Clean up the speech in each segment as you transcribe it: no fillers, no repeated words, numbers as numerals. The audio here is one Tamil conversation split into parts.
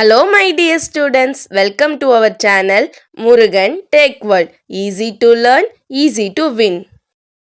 Hello my dear students, welcome to our channel Murugan Tech World. Easy to learn, easy to win.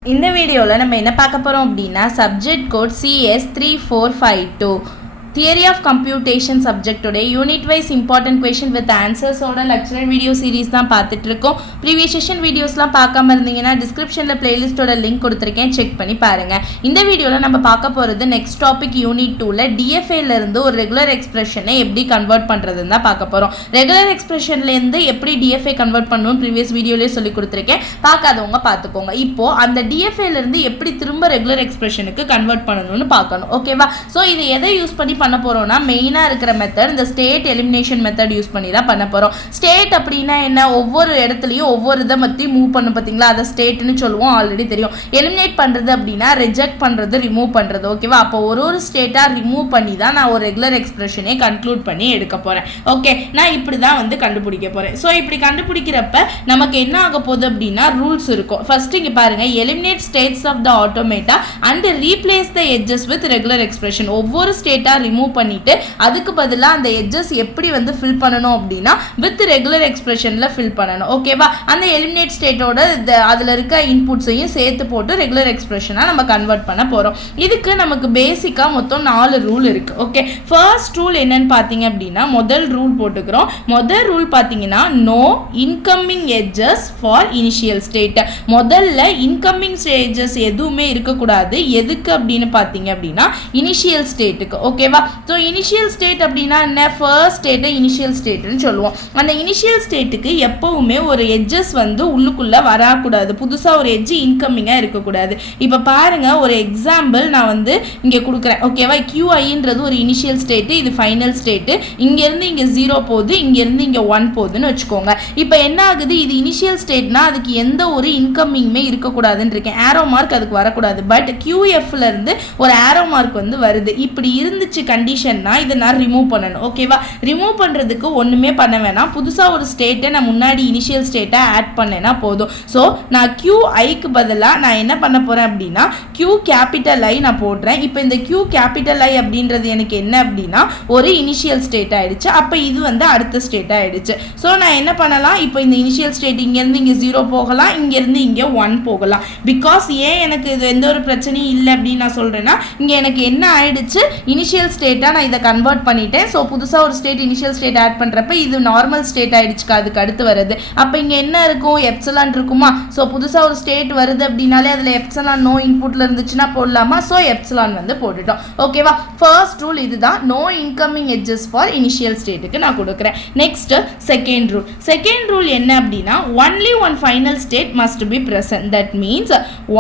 இந்த வீடியோவில் நம்ம என்ன பார்க்க போகிறோம் அப்படின்னா subject code CS 3452 theory of computation சப்ஜெக்டோட unit wise important question with ஆன்சர்ஸோட லெக்சரர் வீடியோ சீரிஸ் தான் பார்த்துட்டு இருக்கோம். ப்ரீவியஸ் செஷன் வீடியோஸ்லாம் பார்க்காம இருந்தீங்கன்னா டிஸ்கிரிப்ஷனில் பிளேலிஸ்ட்டோட லிங்க் கொடுத்துருக்கேன், செக் பண்ணி பாருங்கள். இந்த வீடியோவில் நம்ம பார்க்க போகிறது நெக்ஸ்ட் டாபிக் யூனிட் 2ல் டிஎஃப்ஏலேருந்து ஒரு ரெகுலர் எக்ஸ்பிரஷனை எப்படி கன்வெர்ட் பண்ணுறதுன்னு தான் பார்க்க போகிறோம். ரெகுலர் எக்ஸ்பிரஷன்லேருந்து எப்படி டிஎஃப்ஏ கன்வெர்ட் பண்ணணும்னு ப்ரீவியஸ் வீடியோலேயே சொல்லி கொடுத்துருக்கேன், பார்க்காதவங்க பார்த்துக்கோங்க. இப்போது அந்த டிஎஃப்ஏலேருந்து எப்படி திரும்ப ரெகுலர் எக்ஸ்பிரஷனுக்கு கன்வெர்ட் பண்ணணும்னு பார்க்கணும். ஓகேவா? ஸோ இதை எதை யூஸ் பண்ணி பண்ண போறோம்னா மெயினா இருக்கிற மெத்தட் இந்த ஸ்டேட் எலிமினேஷன் மெத்தட் யூஸ் பண்ணி தான் பண்ண போறோம். ஸ்டேட் அப்படினா என்ன? ஒவ்வொரு இடத்துலயும் ஒவ்வொரு இத பத்தி மூவ் பண்ணு பாத்தீங்களா, அத ஸ்டேட்னு சொல்லுவோம், ஆல்ரெடி தெரியும். எலிமினேட் பண்றது அப்படினா ரிஜெக்ட் பண்றது, ரிமூவ் பண்றது. ஓகேவா? அப்போ ஒரு ஸ்டேட்டா ரிமூவ் பண்ணி தான் நான் ஒரு ரெகுலர் எக்ஸ்பிரஷனை கன்க்ளூட் பண்ணி எடுக்க போறேன். ஓகே, நான் இப்படி தான் வந்து கண்டுபிடிக்க போறேன். ஸோ இப்படி கண்டுபிடிக்கிறப்ப நமக்கு என்ன ஆக போகுது அப்படின்னா ரூல்ஸ் இருக்கும். ஃபர்ஸ்ட் இங்க பாருங்க, eliminate states of the automata and replace the edges with regular expression. ஒவ்வொரு ஸ்டேட்டா ரிமூவ் பண்ணிட்டு அதுக்கு பதிலாக அந்த எட்ஜஸ் எப்படி வந்து ஃபில் பண்ணணும் அப்படின்னா வித் ரெகுலர் எக்ஸ்பிரஷனில் ஃபில் பண்ணணும். ஓகேவா? அந்த எலிமினேட் ஸ்டேட்டோட அதில் இருக்க இன்புட்ஸையும் சேர்த்து போட்டு ரெகுலர் எக்ஸ்பிரஷனாக நம்ம கன்வெர்ட் பண்ண போகிறோம். இதுக்கு நமக்கு பேசிக்காக மொத்தம் 4 ரூல் இருக்குது. ஓகே, ஃபர்ஸ்ட் ரூல் என்னன்னு பார்த்தீங்க அப்படின்னா முதல் ரூல் போட்டுக்கிறோம். முதல் ரூல் பார்த்தீங்கன்னா no incoming edges for initial state. முதல்ல இன்கமிங் ஸ்டேஜஸ் எதுவுமே இருக்கக்கூடாது. எதுக்கு அப்படின்னு பார்த்தீங்க அப்படின்னா இனிஷியல் ஸ்டேட்டுக்கு. ஓகேவா? ஸோ இனிஷியல் ஸ்டேட் அப்படின்னா என்ன? ஃபர்ஸ்ட் ஸ்டேட்டை இனிஷியல் ஸ்டேட்னு சொல்லுவோம். அந்த இனிஷியல் ஸ்டேட்டுக்கு எப்பவுமே ஒரு எட்ஜஸ் வந்து உள்ளுக்குள்ளே வரக்கூடாது. புதுசாக ஒரு எட்ஜ் இன்கமிங்காக இருக்கக்கூடாது. இப்போ பாருங்க, ஒரு எக்ஸாம்பிள் நான் வந்து இங்கே கொடுக்குறேன். ஓகேவா? QIன்றது ஒரு இனிஷியல் ஸ்டேட்டு, இது ஃபைனல் ஸ்டேட்டு. இங்கேருந்து இங்கே 0 போகுது, இங்கேருந்து இங்கே 1 போகுதுன்னு வச்சுக்கோங்க. இப்போ என்ன ஆகுது? இது இனிஷியல் ஸ்டேட்னா அதுக்கு எந்த ஒரு இன்கமிங்குமே இருக்கக்கூடாதுன்னு இருக்கேன். ஆரோ மார்க் அதுக்கு வரக்கூடாது. பட் QFல இருந்து ஒரு ஆரோ மார்க் வந்து வருது. இப்படி இருந்துச்சு கண்டிஷன்னா இதை நான் ரிமூவ் பண்ணணும். ஓகேவா? ரிமூவ் பண்ணுறதுக்கு ஒன்றுமே பண்ண வேணாம். புதுசாக ஒரு ஸ்டேட்டை நான் முன்னாடி இனிஷியல் ஸ்டேட்டை ஆட் பண்ணேன்னா போதும். ஸோ நான் QIக்கு பதிலாக நான் என்ன பண்ண போகிறேன் அப்படின்னா Q கேபிட்டல் I நான் போடுறேன். இப்போ இந்த Q கேபிட்டல் I அப்படின்றது எனக்கு என்ன அப்படின்னா ஒரு இனிஷியல் ஸ்டேட் ஆயிடுச்சு. அப்போ இது வந்து அடுத்த ஸ்டேட் ஆயிடுச்சு. ஸோ நான் என்ன பண்ணலாம்? இப்போ இந்த இனிஷியல் ஸ்டேட் இங்கேருந்து இங்கே 0 போகலாம், இங்கேருந்து இங்கே 1 போகலாம். பிகாஸ் ஏன் எனக்கு இது எந்த ஒரு பிரச்சனையும் இல்லை அப்படின்னு நான் சொல்கிறேன்னா இங்கே எனக்கு என்ன ஆயிடுச்சு? இனிஷியல் ஸ்டேட்டாக நான் இதை கன்வெர்ட் பண்ணிட்டேன். ஸோ புதுசாக ஒரு ஸ்டேட் இனிஷியல் ஸ்டேட் ஆட் பண்ணுறப்ப இது நார்மல் ஸ்டேட் ஆயிடுச்சுக்கா, அதுக்கு அடுத்து வருது. அப்போ இங்கே என்ன இருக்கும்? எப்சிலான் இருக்குமா? ஸோ புதுசாக ஒரு ஸ்டேட் வருது அப்படின்னாலே அதில் எப்சிலான் நோ இன்புட்டில் இருந்துச்சுன்னா போடலாமா? ஸோ எப்சிலான் வந்து போட்டுட்டோம். ஓகேவா? ஃபர்ஸ்ட் ரூல் இதுதான், no incoming edges for initial ஸ்டேட்டுக்கு நான் கொடுக்குறேன். Next second rule. Second rule என்ன அப்படின்னா only one final state must be present. That means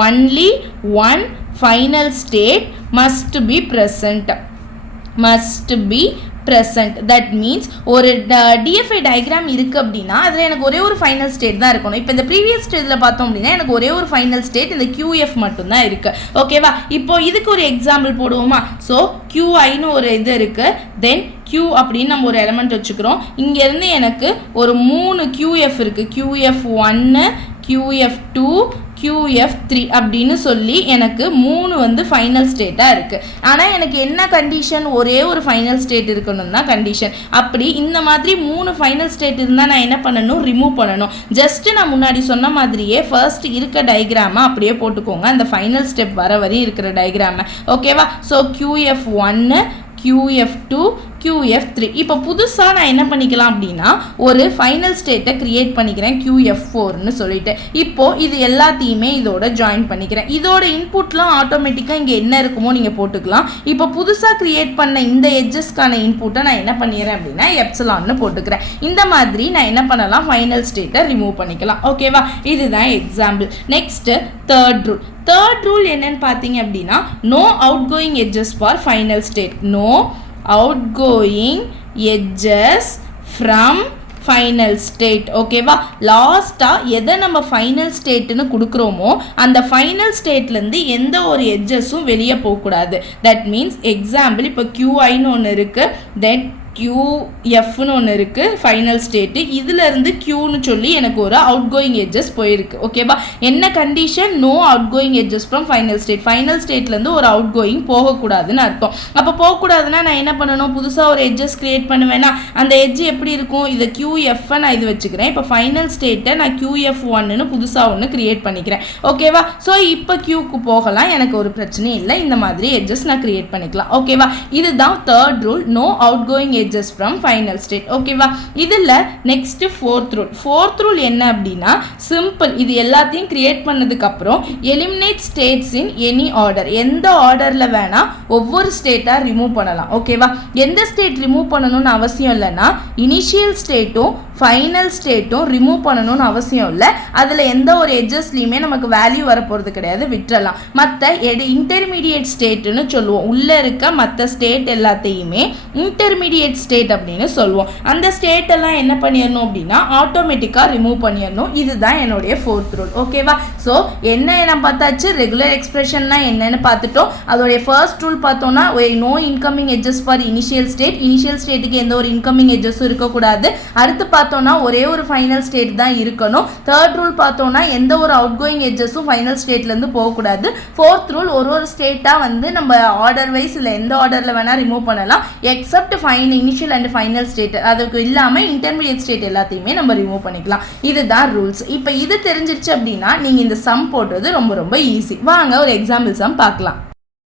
only one final state must be present. must be present. that means ஒரு DFA டயக்ராம் இருக்குது அப்படின்னா அதில் எனக்கு ஒரே ஒரு ஃபைனல் ஸ்டேட் தான் இருக்கணும். இப்போ இந்த ப்ரீவியஸ் ஸ்டேஜில் பார்த்தோம் அப்படின்னா எனக்கு ஒரே ஒரு ஃபைனல் ஸ்டேட் இந்த QF மட்டும்தான் இருக்குது. ஓகேவா? இப்போ இதுக்கு ஒரு எக்ஸாம்பிள் போடுவோமா? ஸோ QIன்னு ஒரு இது இருக்குது, தென் Q அப்படின்னு நம்ம ஒரு எலமெண்ட் வச்சுக்கிறோம். இங்கேருந்து எனக்கு ஒரு 3 QF இருக்குது. QF1, QF2, QF3 அப்படின்னு சொல்லி எனக்கு 3 வந்து ஃபைனல் ஸ்டேட்டாக இருக்குது. ஆனால் எனக்கு என்ன கண்டிஷன்? ஒரே ஒரு ஃபைனல் ஸ்டேட் இருக்கணும் தான் கண்டிஷன். அப்படி இந்த மாதிரி 3 ஃபைனல் ஸ்டேட் இருந்தால் நான் என்ன பண்ணணும்? ரிமூவ் பண்ணணும். ஜஸ்ட்டு நான் முன்னாடி சொன்ன மாதிரியே ஃபர்ஸ்ட் இருக்க டயக்ராமை அப்படியே போட்டுக்கோங்க, அந்த ஃபைனல் ஸ்டெப் வர வரையும் இருக்கிற டயக்ராமை. ஓகேவா? So QF1, QF2, QF3. இப்போ புதுசாக நான் என்ன பண்ணிக்கலாம் அப்படின்னா ஒரு ஃபைனல் ஸ்டேட்டை கிரியேட் பண்ணிக்கிறேன் QF4ன்னு சொல்லிட்டு. இப்போது இது எல்லாத்தையுமே இதோட ஜாயின் பண்ணிக்கிறேன். இதோட இன்புட்லாம் ஆட்டோமேட்டிக்காக இங்கே என்ன இருக்குமோ நீங்கள் போட்டுக்கலாம். இப்போ புதுசாக கிரியேட் பண்ண இந்த எட்ஜஸ்க்கான இன்புட்டை நான் என்ன பண்ணிடுறேன் அப்படின்னா எப்சிலான்னு போட்டுக்கிறேன். இந்த மாதிரி நான் என்ன பண்ணலாம்? ஃபைனல் ஸ்டேட்டை ரிமூவ் பண்ணிக்கலாம். ஓகேவா? இதுதான் example. Next third rule. Third rule என்னன்னு பார்த்தீங்க அப்படின்னா no outgoing edges for final state. No outgoing edges from final state. ஓகேவா? லாஸ்ட்டாக எதை நம்ம ஃபைனல் ஸ்டேட்டுன்னு கொடுக்குறோமோ அந்த ஃபைனல் ஸ்டேட்லேருந்து எந்த ஒரு எட்ஜஸும் வெளியே போகக்கூடாது. தட் மீன்ஸ் எக்ஸாம்பிள் இப்போ QIன்னு ஒன்று இருக்குது, தென் QFன்னு ஒன்று இருக்குது ஃபைனல் ஸ்டேட்டு, இதிலேருந்து Qன்னு சொல்லி எனக்கு ஒரு அவுட் கோயிங் எட்ஜஸ் போயிருக்கு. ஓகேவா, என்ன condition? No outgoing edges from final state. Final ஸ்டேட்லேருந்து ஒரு அவுட் கோயிங் போகக்கூடாதுன்னு அர்த்தம். அப்போ போகக்கூடாதுன்னா நான் என்ன பண்ணணும்? புதுசாக ஒரு எட்ஜஸ் கிரியேட் பண்ணுவேன்னா அந்த எட்ஜ் எப்படி இருக்கும்? இதை QF நான் இது வச்சுக்கிறேன். இப்போ ஃபைனல் ஸ்டேட்டை நான் QF1ன்னு புதுசாக ஒன்று கிரியேட் பண்ணிக்கிறேன். ஓகேவா, ஸோ இப்போ Qக்கு போகலாம், எனக்கு ஒரு பிரச்சனையும் இல்லை. இந்த மாதிரி எட்ஜஸ் நான் கிரியேட் பண்ணிக்கலாம். ஓகேவா, இதுதான் third rule, no outgoing edges from final state. ஓகேவா, இதில் next fourth rule. Fourth rule என்ன அப்படின்னா சிம்பிள். இது எல்லாத்தையும் கிரியேட் பண்ணதுக்கப்புறம் eliminate states in any order. எந்த ஆர்டரில் வேணால் ஒவ்வொரு ஸ்டேட்டாக ரிமூவ் பண்ணலாம். ஓகேவா, எந்த ஸ்டேட் ரிமூவ் பண்ணணும்னு அவசியம் இல்லைன்னா இனிஷியல் ஸ்டேட்டும் ஃபைனல் ஸ்டேட்டும் ரிமூவ் பண்ணணும்னு அவசியம் இல்லை. அதில் எந்த ஒரு எட்ஜஸ்லையுமே நமக்கு வேல்யூ வரப்போகிறது கிடையாது, விட்டுறலாம். மற்ற இன்டர்மீடியேட் ஸ்டேட்டுன்னு சொல்லுவோம். உள்ளே இருக்க மற்ற ஸ்டேட் எல்லாத்தையுமே இன்டர்மீடியேட் ஸ்டேட் அப்படின்னு சொல்லுவோம். அந்த ஸ்டேட் எல்லாம் என்ன பண்ணிடணும் அப்படின்னா ஆட்டோமேட்டிக்காக ரிமூவ் பண்ணிடணும். இதுதான் என்னுடைய ஃபோர்த் ரூல். ஓகேவா, ஸோ என்ன பார்த்தாச்சு, ரெகுலர் எக்ஸ்பிரஷன்னா என்னன்னு பார்த்துட்டோம். அதோடைய ஃபர்ஸ்ட் ரூல் பார்த்தோம்னா no incoming edges for initial state. Initial ஸ்டேட்டுக்கு எந்த ஒரு இன்கமிங் எட்ஜஸும் இருக்கக்கூடாது. அடுத்து பார்த்தோம்னா ஒரே ஒரு ஃபைனல் ஸ்டேட் தான் இருக்கணும். தேர்ட் ரூல் பார்த்தோம்னா எந்த ஒரு அவுட் கோயிங் எட்ஜஸும் ஃபைனல் ஸ்டேட்லேருந்து போகக்கூடாது. ஃபோர்த் ரூல் ஒரு ஸ்டேட்டாக நம்ம ஆர்டர் வைஸ் இல்லை எந்த ஆர்டரில் வேணால் ரிமூவ் பண்ணலாம், accept initial and final state. அதுக்கு இல்லாமல் இன்டர்மீடியட் ஸ்டேட் எல்லாத்தையுமே நம்ம ரிமூவ் பண்ணிக்கலாம். இதுதான் ரூல்ஸ். இப்போ இது தெரிஞ்சிருச்சு அப்படின்னா நீங்கள் இந்த சம் போடுறது ரொம்ப ரொம்ப ஈஸி. வாங்க ஒரு எக்ஸாம்பிள் சம் பார்க்கலாம்.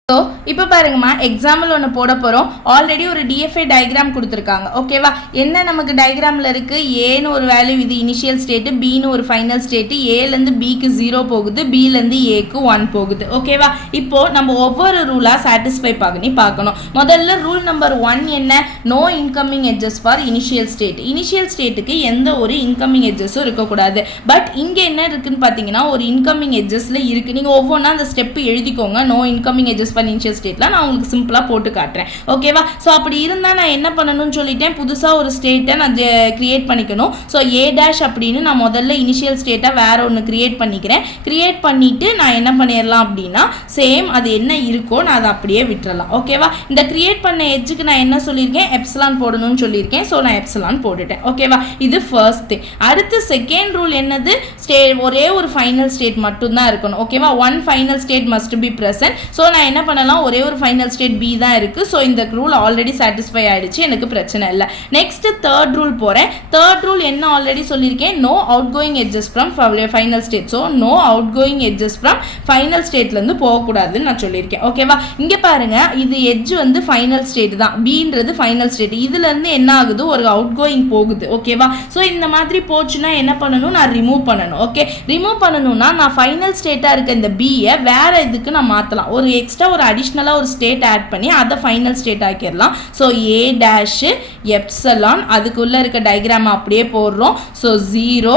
ஸோ இப்போ பாருங்கம்மா, எக்ஸாம்பிள் ஒன்று போட போகிறோம். ஆல்ரெடி ஒரு டிஎஃப்ஐ டயக்ராம் கொடுத்துருக்காங்க. ஓகேவா, என்ன நமக்கு டயக்ராமில் இருக்குது? ஏன்னு ஒரு வேல்யூ, இது இனிஷியல் ஸ்டேட்டு, பின்னு ஒரு ஃபைனல் ஸ்டேட்டு, ஏலேருந்து பிக்கு 0 போகுது, பிலேருந்து ஏக்கு 1 போகுது. ஓகேவா, இப்போது நம்ம ஒவ்வொரு ரூலாக சாட்டிஸ்ஃபை பண்ணி பார்க்கணும். முதல்ல ரூல் நம்பர் 1 என்ன? No incoming edges for initial state. Initial ஸ்டேட்டுக்கு எந்த ஒரு இன்கமிங் எட்ஜஸும் இருக்கக்கூடாது. பட் இங்கே என்ன இருக்குதுன்னு பார்த்தீங்கன்னா ஒரு இன்கமிங் எட்ஜஸில் இருக்குது. நீங்கள் ஒவ்வொன்றா அந்த ஸ்டெப்பு எழுதிக்கோங்க. நோ இன்கமிங் எட்ஜஸ் இனிஷியல் ஸ்டேட்ல நான் உங்களுக்கு சிம்பிளா போட்டு காட்டுறேன். ஓகேவா, சோ அப்படி இருந்தா நான் என்ன பண்ணணும்னு சொல்லிட்டேன், புதுசா ஒரு ஸ்டேட்டை நான் கிரியேட் பண்ணிக்கணும். ஸோ ஏ டேஷ் அப்படின்னு நான் முதல்ல இனிஷியல் ஸ்டேட்டை வேற ஒன்று கிரியேட் பண்ணிக்கிறேன். கிரியேட் பண்ணிட்டு நான் என்ன பண்ணிடலாம் அப்படின்னா சேம் அது என்ன இருக்கோ நான் அதை அப்படியே விட்டுறலாம். ஓகேவா, இந்த கிரியேட் பண்ண எட்ஜுக்கு நான் என்ன சொல்லியிருக்கேன், எப்சிலான் போடணும்னு சொல்லியிருக்கேன். ஸோ நான் எப்சிலான் போட்டுட்டேன். ஓகேவா, இது ஃபர்ஸ்ட் திங். அடுத்து செகண்ட் ரூல் என்னது? ஒரே ஒரு ஃபைனல் ஸ்டேட் மட்டும் தான் இருக்கணும். ஓகேவா, one final state must be present. So நான் என்ன பண்ணலாம், ஒரே ஒரு ஃபைனல் ஸ்டேட் பி தான் இருக்குது. ஸோ இந்த ரூல் ஆல்ரெடி சாட்டிஸ்ஃபை ஆகிடுச்சு, எனக்கு பிரச்சனை இல்லை. நெக்ஸ்ட் தேர்ட் ரூல் போகிறேன். தேர்ட் ரூல் என்ன ஆல்ரெடி சொல்லியிருக்கேன், no outgoing edges from final state. So no outgoing edges from final ஸ்டேட்லேருந்து போகக்கூடாதுன்னு நான் சொல்லியிருக்கேன். ஓகேவா, இங்கே பாருங்க, இது எட்ஜ் ஃபைனல் ஸ்டேட் தான், பின்றது ஃபைனல் ஸ்டேட். இதுலேருந்து என்ன ஆகுது, ஒரு அவுட் கோயிங் போகுது. ஓகேவா, ஸோ இந்த மாதிரி போச்சுன்னா என்ன பண்ணணும், நான் ரிமூவ் பண்ணணும். ஓகே, ரிமூவ் பண்ணணும்னா நான் ஃபைனல் ஸ்டேட்டாக இருக்க இந்த பியை வேற இதுக்கு நான் மாற்றலாம். ஒரு எக்ஸ்ட்ரா ஒரு அடிஷ்னலாக ஒரு ஸ்டேட் ஆட் பண்ணி அதை ஃபைனல் ஸ்டேட் ஆக்கிடலாம். ஸோ ஏ டேஷு எப்சலான் அதுக்குள்ளே இருக்க டயக்ராம் அப்படியே போடுறோம். ஸோ 0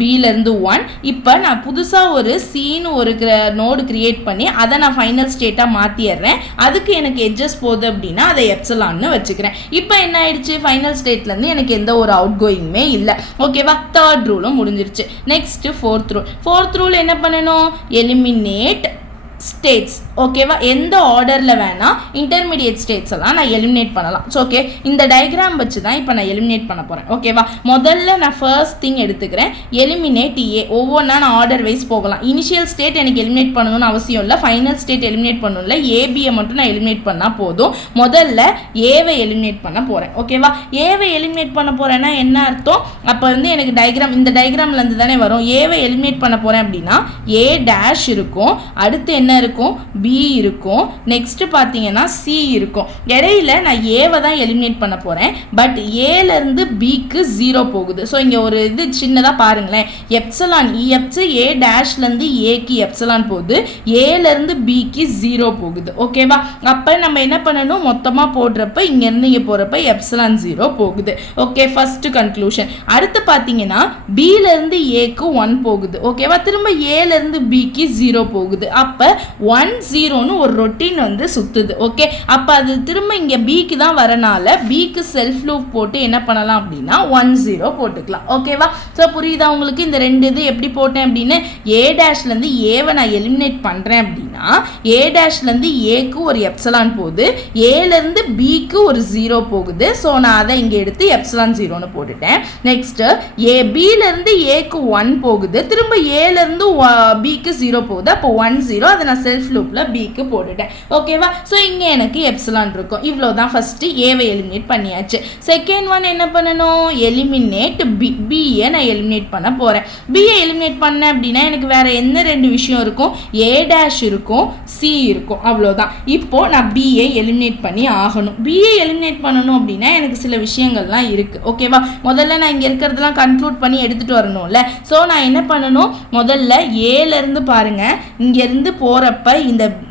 பிலேருந்து 1. இப்போ நான் புதுசாக ஒரு சீனு ஒரு நோடு கிரியேட் பண்ணி அதை நான் ஃபைனல் ஸ்டேட்டாக மாற்றிடுறேன். அதுக்கு எனக்கு எட்ஜஸ் போகுது அப்படின்னா அதை எப்சலான்னு வச்சுக்கிறேன். இப்போ என்ன ஆயிடுச்சு, ஃபைனல் ஸ்டேட்லேருந்து எனக்கு எந்த ஒரு அவுட் கோயிங்குமே இல்லை. ஓகேவா, தேர்ட் ரூலும் முடிஞ்சிருச்சு. Next fourth rule. Fourth rule என்ன பண்ணணும், எலிமினேட் ஸ்டேட்ஸ். ஓகேவா, எந்த ஆர்டரில் வேணால் இன்டர்மீடியட் ஸ்டேட்ஸ் எல்லாம் நான் எலிமினேட் பண்ணலாம். ஸோ ஓகே, இந்த டயக்ராம் வச்சு தான் இப்போ நான் எலிமினேட் பண்ண போகிறேன். ஓகேவா, முதல்ல நான் ஃபர்ஸ்ட் திங் எடுத்துக்கிறேன், எலிமினேட் ஏ. ஒவ்வொன்றா நான் ஆர்டர் வைஸ் போகலாம். இனிஷியல் ஸ்டேட் எனக்கு எலிமினேட் பண்ணணும்னு அவசியம் இல்லை, ஃபைனல் ஸ்டேட் எலிமினேட் பண்ணணும்ல, ஏபியை மட்டும் நான் எலிமினேட் பண்ணால் போதும். முதல்ல ஏவை எலிமினேட் பண்ண போகிறேன். ஓகேவா, ஏவை எலிமினேட் பண்ண போகிறேன்னா என்ன அர்த்தம், அப்போ எனக்கு டயக்ராம் இந்த டயக்ராம்லேருந்து தானே வரும். ஏவை எலிமினேட் பண்ண போகிறேன் அப்படின்னா ஏ டேஷ் இருக்கும், அடுத்து என்ன இருக்கும், பி இருக்கும், நெக்ஸ்ட் பார்த்தீங்கன்னா சி இருக்கும். இடையில நான் ஏவை தான் எலிமினேட் பண்ண போகிறேன். பட் ஏலேருந்து பிக்கு 0 போகுது. ஸோ இங்கே ஒரு இது சின்னதாக பாருங்களேன், எப்சலான் இஎப்ஸ் ஏ டேஷ்லேருந்து ஏக்கு எப்சலான் போகுது, ஏலேருந்து பிக்கு 0 போகுது. ஓகேவா, அப்போ நம்ம என்ன பண்ணணும், மொத்தமாக போடுறப்ப இங்கேருந்து இங்கே போகிறப்ப எப்சலான் 0 போகுது. Okay, first conclusion. அடுத்து பார்த்தீங்கன்னா பிலேருந்து ஏக்கு 1 போகுது. ஓகேவா, திரும்ப ஏலேருந்து பிக்கு 0 போகுது. அப்போ 10ன்னு ஒரு ரொட்டீன் வந்து சுத்துது. ஓகே, அப்ப அது திரும்ப இங்க பிக்கு தான் வரனால பிக்கு செல்ஃப் லூப் போட்டு என்ன பண்ணலாம் அப்படின்னா 10 போட்டுக்கலாம். ஓகேவா? ஸோ புரியுதா உங்களுக்கு இந்த ரெண்டு இது எப்படி போட்டேன் அப்படின்னு? ஏ டேஷ்லேருந்து ஏவை நான் எலிமினேட் பண்ணுறேன் அப்படின்னா ஏ டேஷ்லேருந்து ஏக்கு ஒரு எப்சலான் போகுது, ஏலேருந்து பிக்கு ஒரு 0 போகுது. ஸோ நான் அதை இங்கே எடுத்து எப்சலான் 0ன்னு போட்டுட்டேன். நெக்ஸ்ட்டு பிலேருந்து ஏக்கு 1 போகுது, திரும்ப ஏலேருந்து பிக்கு 0 போகுது. அப்போ 10 அதை நான் செல்ஃப் லூப்பில் பிக்கு போட்டுட்டேன். ஓகேவா? ஸோ இங்கே எனக்கு எப்சலான் இருக்கும். இவ்வளோ தான் ஃபஸ்ட்டு ஏவை எலிமினேட் பண்ணியாச்சு. செகண்ட் ஒன் என்ன பண்ணணும்? எலிமினேட் பியை நான் எலிமினேட் பண்ண போகிறேன். பியை எலிமினேட் பண்ணேன் அப்படின்னா எனக்கு வேறு என்ன ரெண்டு விஷயம் இருக்கும்? ஏ டேஷ் இருக்கும், சி இருக்கும். அவ்வளோதான். இப்போது நான் பியை எலிமினேட் பண்ணி ஆகணும். பியை எலிமினேட் பண்ணணும் அப்படின்னா எனக்கு சில விஷயங்கள்லாம் இருக்குது. ஓகேவா? முதல்ல நான் இங்கே இருக்கிறதெல்லாம் கன்க்ளூட் பண்ணி எடுத்துகிட்டு வரணும்ல. ஸோ நான் என்ன பண்ணணும்? முதல்ல ஏலேருந்து பாருங்கள், இங்கேருந்து போகிறப்ப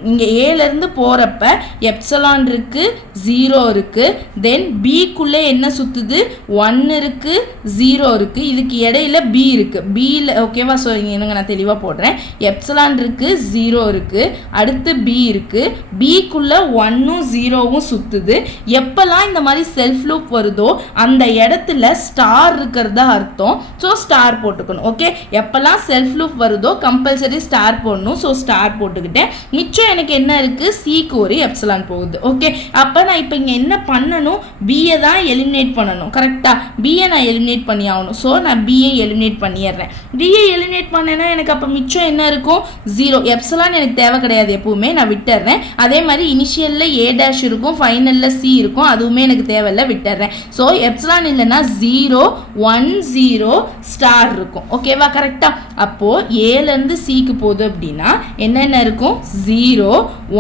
இங்கே ஏலேருந்து போகிறப்ப எப்சலான் இருக்குது, 0 இருக்குது. தென் பிக்குள்ளே என்ன சுற்றுது? 1 இருக்குது, 0 இருக்குது. இதுக்கு இடையில பி இருக்குது. பியில் ஓகேவா? ஸோ இங்கே நான் தெளிவாக போடுறேன். எப்சலான் இருக்குது, 0 இருக்குது, அடுத்து பி இருக்குது. பிக்குள்ளே 1ம் 0வும் சுற்றுது. எப்போல்லாம் இந்த மாதிரி செல்ஃப் லூப் வருதோ அந்த இடத்துல ஸ்டார் இருக்கிறதா அர்த்தம். ஸோ ஸ்டார் போட்டுக்கணும். ஓகே, எப்போல்லாம் செல்ஃப் லூப் வருதோ கம்பல்சரி ஸ்டார் போடணும். ஸோ ஸ்டார் போட்டுக்கிட்டேன். மிச்சம் எனக்கு என்ன இருக்குது? சிக்கு ஒரு எப்சலான் போகுது. ஓகே, அப்போ நான் இப்போ இங்கே என்ன பண்ணணும்? பியை தான் எலிமினேட் பண்ணணும். கரெக்டாக? பியை நான் எலிமினேட் பண்ணி ஆகணும். ஸோ நான் பியை எலிமினேட் பண்ணிடுறேன். பியை எலிமினேட் பண்ணேன்னா எனக்கு அப்போ மிச்சம் என்ன இருக்கும்? 0. எப்சலான் எனக்கு தேவை கிடையாது, எப்பவுமே நான் விட்டுறேன். அதே மாதிரி இனிஷியலில் ஏ டேஷ் இருக்கும், ஃபைனலில் சி இருக்கும், அதுவுமே எனக்கு தேவையில்லை, விட்டுறேன். ஸோ எப்சலான் இல்லைன்னா 0 1 0 ஸ்டார் இருக்கும். ஓகேவா? கரெக்டாக? அப்போது ஏலேருந்து சிக்கு போகுது அப்படின்னா என்னென்ன இருக்கும்? 0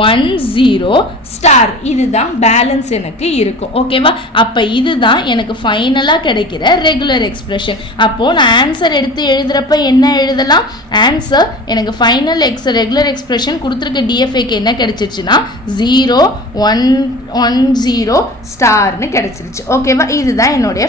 1 0 ஸ்டார். இதுதான் பேலன்ஸ் எனக்கு இருக்கும். ஓகேவா? அப்போ இதுதான் எனக்கு ஃபைனலாக கிடைக்கிற ரெகுலர் எக்ஸ்பிரஷன். அப்போது நான் ஆன்சர் எடுத்து எழுதுகிறப்ப என்ன எழுதலாம்? ஆன்சர் எனக்கு ஃபைனல் ரெகுலர் எக்ஸ்பிரஷன் கொடுத்துருக்க டிஎஃப்ஏக்கு என்ன கிடைச்சிருச்சுன்னா 0 1 1 0 ஸ்டார்னு கிடைச்சிருச்சு. ஓகேவா? இதுதான் என்னுடைய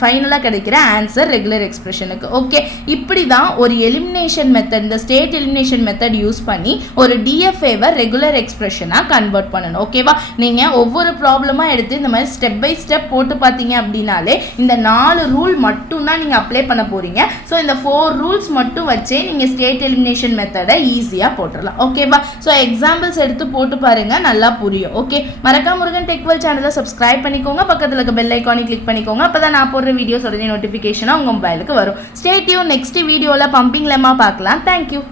ஃபைனலாக கிடைக்கிற ஆன்சர் ரெகுலர் எக்ஸ்பிரஷனுக்கு. ஓகே, இப்படி தான் ஒரு எலிமினேஷன் மெத்தட், இந்த ஸ்டேட் எலிமினேஷன் மெத்தட் யூஸ் பண்ணி ஒரு டிஎஃப்ஏவை ரெகுலர் எக்ஸ்பிரஷனாக கன்வெர்ட் பண்ணணும். ஓகேவா? நீங்கள் ஒவ்வொரு ப்ராப்ளமாக எடுத்து இந்த மாதிரி ஸ்டெப் பை ஸ்டெப் போட்டு பார்த்தீங்க அப்படின்னாலே இந்த 4 ரூல் மட்டும்தான் நீங்கள் அப்ளை பண்ண போகிறீங்க. ஸோ இந்த 4 ரூல்ஸ் மட்டும் வச்சே நீங்கள் ஸ்டேட் எலிமினேஷன் மெத்தடை ஈஸியாக போட்டுடலாம். ஓகேவா? ஸோ எக்ஸாம்பிள்ஸ் எடுத்து போட்டு பாருங்கள், நல்லா புரியும். ஓகே, மறக்காம முருகன் டெக்வெல் சேனலை சப்ஸ்கிரைப் பண்ணிக்கோங்க, பக்கத்தில் இருக்க பெல் ஐக்கானை கிளிக் பண்ணிக்கோங்க. அப்போ தான் நான் போடுற வீடியோஸ் உடனே நோட்டிஃபிகேஷனாக உங்கள் மொபைலுக்கு வரும். Stay tune. நெக்ஸ்ட் வீடியோவில் பம்பிங் லெம்மா பார்க்கலாம். தேங்க்யூ.